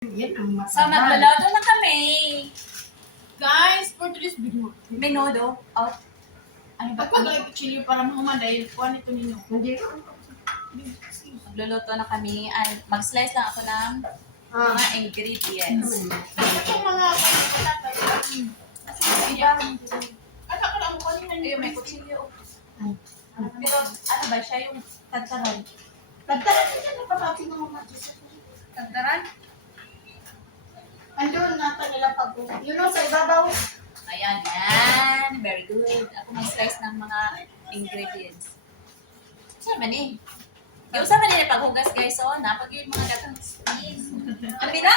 Yan ang So, masarap. magluluto na kami. Guys, for today's video, Menudo. Oh. Ano ba? pagpag chili para mahuma dahil kuha nito ninyo. Hindi. Magluluto na kami. Ay, mag-slice lang ako ng mga ingredients. Kasi itong mga patatay, kasi Iba. akala mo kanina Ayun, may kutsilyo. Pero ano ba siya yung tagtaran? Tagtaran siya na papati ng mga Jesus. Tagtaran? Andun nata nila pag yun know, sa ibabaw. Ayan, yan. Very good. Ako mag-slice ng mga ingredients. Saan man eh? Yung sa manila paghugas guys, so napag yung mga gatang squeeze. Ang bina?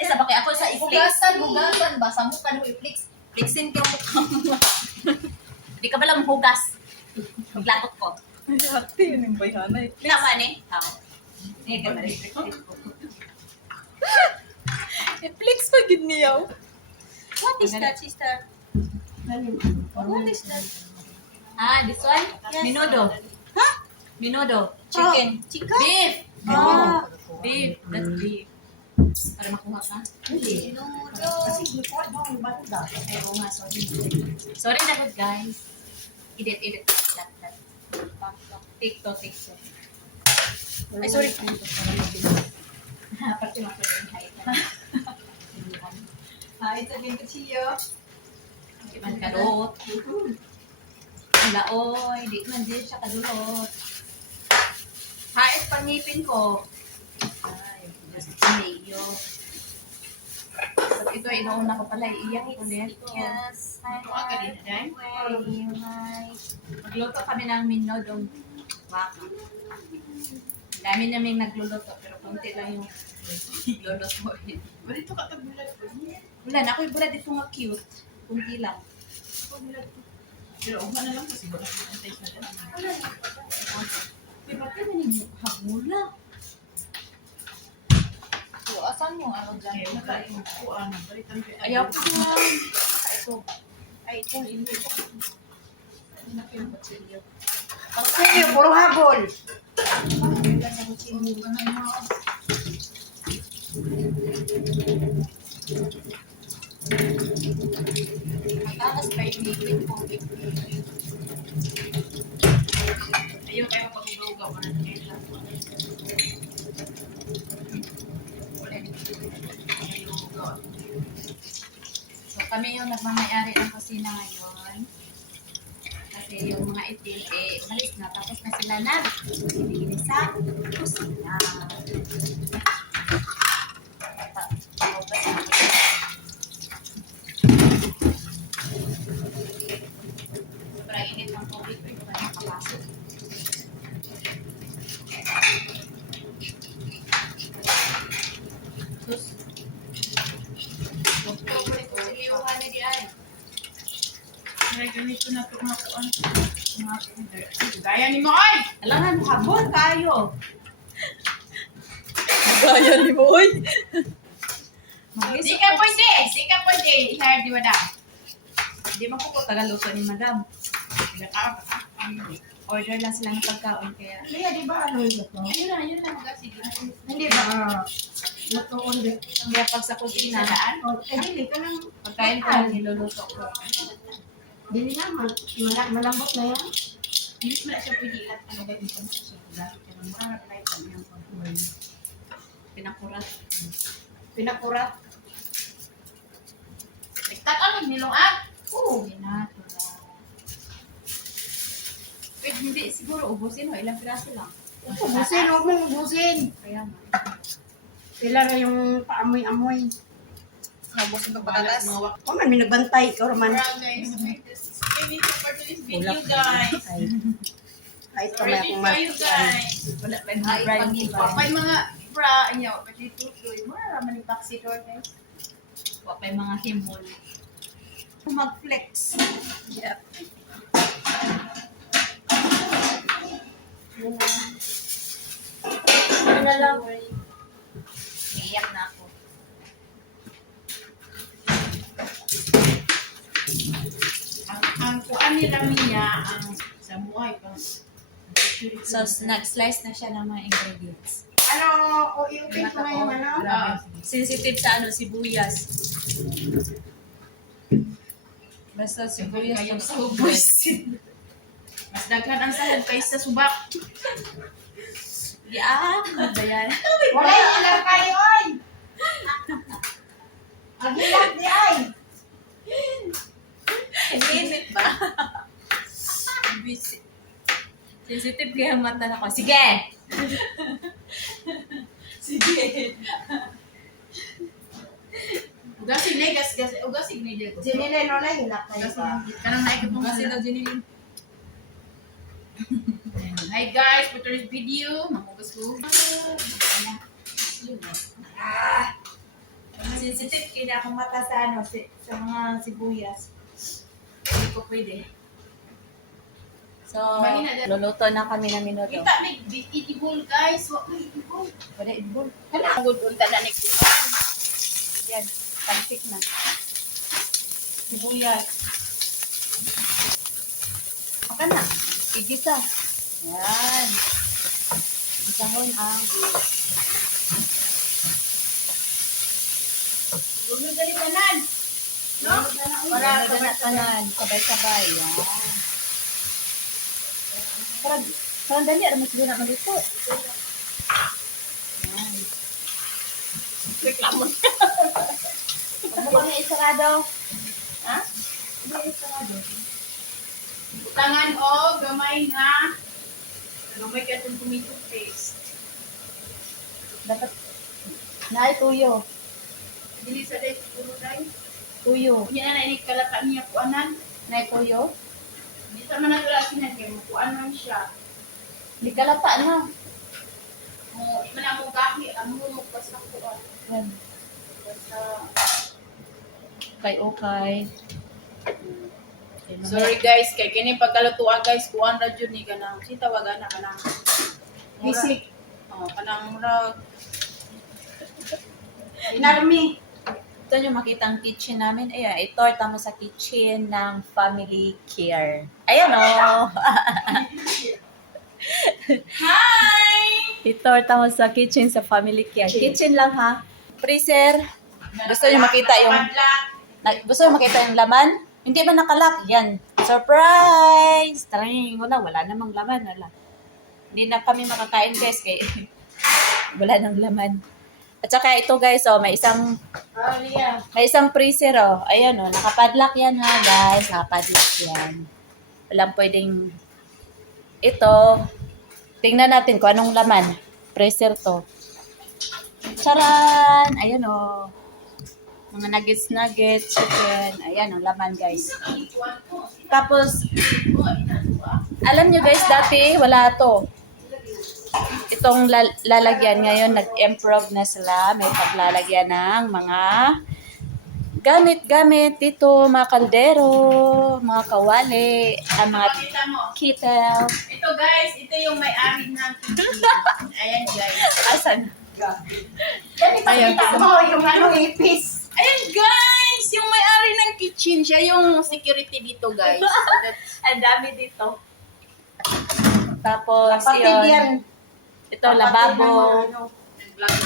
Eh, sabaki ako sa i-flex. hugasan ba? Sa mukha nung i-flex. Flexin ko mukha. Di ka pala mahugas. Maglatot ko. Hati yun yung bayhanay. Naman eh. Tama. Eh, ka na rin. I-flex pa gid niyaw. What is that, sister? What is that? Ah, this one? Yes. Menudo. Huh? Menudo. Chicken. Chicken? Beef. Ah. Beef. That's beef. Para makuha ka. Hindi. Kasi before daw yung batuda. Ay, oo nga, sorry. Sorry na good, guys. Edit. That. Take to. Ay, sorry. Pati makita yung height. Ito din kutsilyo. Di man kadot. Laoy, di man din siya kadulot. Hait pangipin ko. Ay, just mayo. Ito, inauna ko pala, iiyak ulit. Yes. Kuha ka din, Day? Magluto kami ng minodong baka. Dami namin nagluluto, pero konti lang yung luluto. Dito ka tagbulat ko. Wala na, ako'y bulad dito nga cute. Kunti lang. Pero uma na lang kasi wala ko ang taste na dyan. Diba ka na yung hagmula? So, asan yung ano dyan? Kaya wala yung kuha na. Balitan ko. Ayaw ko yan. Ito. Ay, ito. Hindi ko. Kutsilyo, puro habol. Matalas pa yung liquid ko. Ayun kayo pag-ugaw ka na nila. So kami yung nagmamayari ng kusina ngayon. Kasi yung mga itim, umalis na. Tapos na sila nagbibigay sa kusina. Sobrang init ng tubig ko. Ito kaya makapasok. Sus. Siliwan na di ay. Kaya ganito na ito mga kuha. Gaya ni mo, ay! Alangan, habol kayo. Gaya ni Boy. Di ka pwede! Di ka pwede! I-hire di wala. Hindi man po tagaluto ni madam. Order lang sila ng pagkaon kaya. Kaya di ba ano ito? Ayun na mag-sige. Hindi ba lutoon din? Kaya pag sa kusina, Dili ka lang. pagkain ko lang niluluto ko. Dili na, malambot na yan. Hindi mo na siya pwede ilat. Ano ba yung siya? Dahil ka ng mga light ang iyong pagkain. Pinakurat. Pinakurat. Nagtatamig nilong at. Oo. Pinakurat. Wait, hindi siguro ubusin o ilang piraso lang. Ubusin, huwag mong ubusin. Kaya nga. Sila na yung paamoy-amoy. Nabos yung Balas pagpatatas. mga wak. O man, may nagbantay. Ikaw naman. Guys, maybe for today's video, guys. Ay, ito may Ready akong kayo, guys. Wala pa yung Ay, bride pag-ipa. ba? May mga bra, inyo, pati tutoy. Mura naman yung backseater, guys. Wala pa yung mga himol. Mag-flex. Yeah. Ano na lang. Iiyak na ako. Ang kuan ni Ramiya, ang sa muay, pang So, nag-slice na siya ng mga ingredients. Ano, o i-open ko na yung ano? Grabe. Sensitive sa ano, sibuyas. Basta sibuyas Kayong yung subos. Mas daghan ang sahog kaysa subak. Yeah, ano ba yan? Wala yung ilang kayo, oy! Agilap di ay! Init ba? Sensitive kaya ang mata na ko. Sige! Sige. Ugasin na, ugasin na dyan. Sinilay no na, hilap kayo Ugasin pa. na. Kanang naikot mong Kasi kasi daw Jinilin. Hi guys, for today's video, mamugas ko. Sensitive kaya akong mata sa ano, sa mga sibuyas. Hindi ko pwede. So, Mahina dyan. luluto na kami ng minuto. Kita may itibol guys. Wag may itibol. Wala ibon. Ang gudunta na next one. Yan, pansik na. Sibuyas. Maka na. Igisa. Yan. Igisahon ang beef. Huwag na dali tanan. No? Wala tanan. Sabay-sabay. Yan. Parang dali. Alam mo siguro na maluto. Yan. Reklamo. Huwag mo kami isarado. Ha? Hindi isarado. Utangan o gamay nga. Gamay ka itong tomato paste. Dapat naay tuyo. Dili sa day siguro day. Tuyo. Kunya na nainig kalata niya kuanan. Naay tuyo. Di sa man nagulasinan kay kuanan siya. Di kalata na. Mo di man ang gahi ang mulog basta kuan. Yan. Basta Okay. sorry guys, kay kini pagkalutuan guys, kuan ra jud ni kanang si tawagan na kanang Bisik. oh kanang murag Inarmi. Ito nyo makita ang kitchen namin. Ayan, itorta mo sa kitchen ng Family Care. Ayan o. hi. Itorta mo sa kitchen sa Family Care. Kitchen lang ha. Freezer. Gusto nyo makita yung gusto nyo makita yung laman? Hindi ba nakalak? Yan. Surprise! Tarangin ko na. Wala namang laman. Wala. Hindi na kami makakain guys. Kaya wala nang laman. At saka ito guys, oh, may isang freezer, oh. Ayan, oh, nakapadlock yan ha, guys. Nakapadlock yan. Walang pwedeng ito. Tingnan natin kung anong laman. Freezer to. Charan! Ayan, oh. Mga nuggets, chicken. Ayan, oh, laman, guys. Tapos, alam nyo guys, dati wala to. Itong lalagyan ngayon, nag-improve na sila. May paglalagyan ng mga gamit-gamit dito, mga kaldero, mga kawali, ang mga Pakita mo. kettle. Ito guys, ito yung may-ari ng ayan guys. Asan? Yan ipakita mo yung ano ipis. Ayan guys, yung may-ari ng kitchen, siya yung security dito guys. Ang dami dito. Tapos, Kapatid yan. yun. Ito, lababo.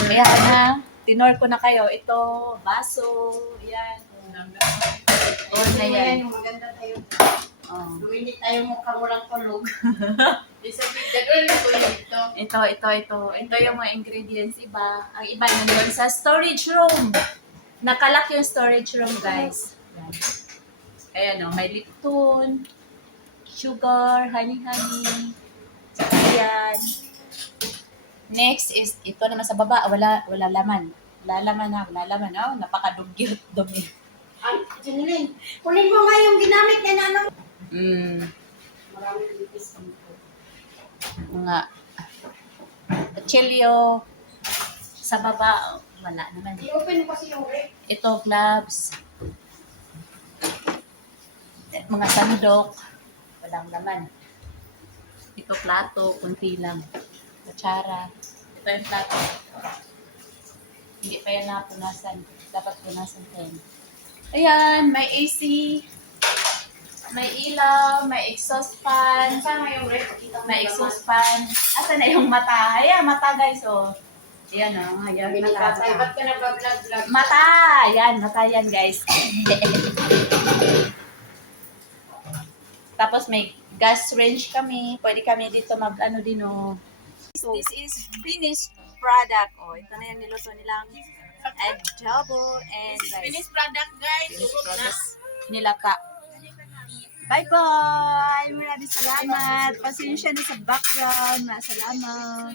Kaya na, tinor ko na kayo. Ito, baso. Yan. On na yan. Yung maganda tayo. Oh. Luwinit tayo mukhang walang tulog. Ito yung mga ingredients iba. Ang iba nandun sa storage room. Nakalak yung storage room, guys. Yan. Ayan o, may Lipton, sugar, honey. Saka yan. Next is, ito naman sa baba, wala laman. Wala laman. Oh, napakadugyot, dumi. Ay, Janilin, kunin mo nga yung ginamit niya na ano. Maraming ipis kami po. Mga kutsilyo. Sa baba, wala naman. I-open mo kasi yung rep. Ito, gloves. Mga sandok. Walang laman. Ito, plato. Kunti lang. Kutsara. Ito yung plato. Hindi pa yan napunasan. Dapat punasan ko yan. Ayan, may AC. May ilaw. May exhaust fan. Saan nga yung rep? May exhaust fan. Asa na yung mata? Ayan, mata guys, oh. Ayan o, ayan. Sabi ni Mata. tatay, ba't ka nagpa-vlog-vlog? Mata! Yan, mata yan guys. Tapos may gas range kami. Pwede kami dito mag-ano din o. This is finished product. O, ito na yung niluto nilang adobo and rice. Finished product, guys. Finished Sugot na. product. Nilata. Bye-bye! Maraming salamat. Pasensya na sa background. Masalamat.